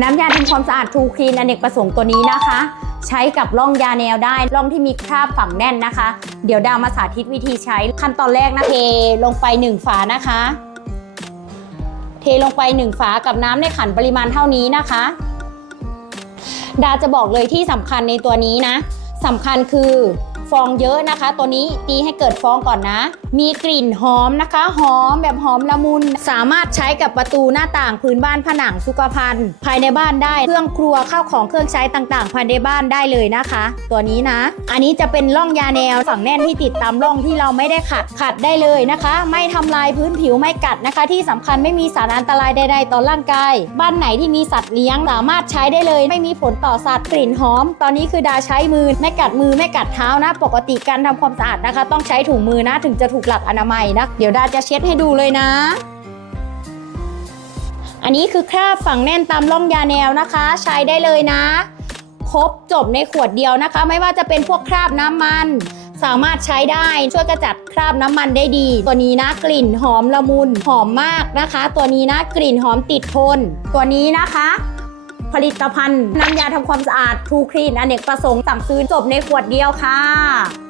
น้ำยาทำความสะอาดทูคลีนอเนกประสงค์ตัวนี้นะคะ ใช้กับร่องยาแนวได้ร่องที่มีคราบฝังแน่นนะคะ เดี๋ยวดาวมาสาธิตวิธีใช้ขั้นตอนแรกนะเทลงไป 1 ฝานะคะ เทลงไป 1 ฝากับน้ำในขันปริมาณเท่านี้นะคะ ดาจะบอกเลยที่สำคัญในตัวนี้นะ สำคัญคือฟองเยอะนะคะ ตัวนี้ตีให้เกิดฟองก่อนนะ มีกลิ่นหอมนะคะ หอมแบบหอมละมุน สามารถใช้กับประตูหน้าต่างพื้นบ้านผนังสุขภัณฑ์ ภายในบ้านได้ เครื่องครัวข้าวของเครื่องใช้ต่างๆ ภายในบ้านได้เลยนะคะ ตัวนี้นะ อันนี้จะเป็นร่องยาแนวฝังแน่นที่ติดตามร่องที่เราไม่ได้ขัดขัดได้เลยนะคะ ไม่ทำลายพื้นผิวไม่กัดนะคะ ที่สำคัญไม่มีสารอันตรายใดๆต่อร่างกาย บ้านไหนที่มีสัตว์เลี้ยงสามารถใช้ได้เลย ไม่มีผลต่อสัตว์กลิ่นหอม ตอนนี้คือดาใช้มือไม่กัดมือไม่กัดเท้านะ ปกติการทำความสะอาดนะคะ ต้องใช้ถุงมือนะถึงจะถูกหลักอนามัยนะ เดี๋ยวดาจะเช็ดให้ดูเลยนะ อันนี้คือคราบฝังแน่นตามร่องยาแนวนะคะ ใช้ได้เลยนะ ครบจบในขวดเดียวนะคะ ไม่ว่าจะเป็นพวกคราบน้ำมันสามารถใช้ได้ช่วยกระจัดคราบน้ำมันได้ดี ตัวนี้นะกลิ่นหอมละมุนหอมมากนะคะ ตัวนี้นะกลิ่นหอมติดทน ตัวนี้นะคะ ผลิตภัณฑ์น้ำยาทำความสะอาดทูคลีนอเนกประสงค์สั่งซื้อจบในขวดเดียวค่ะ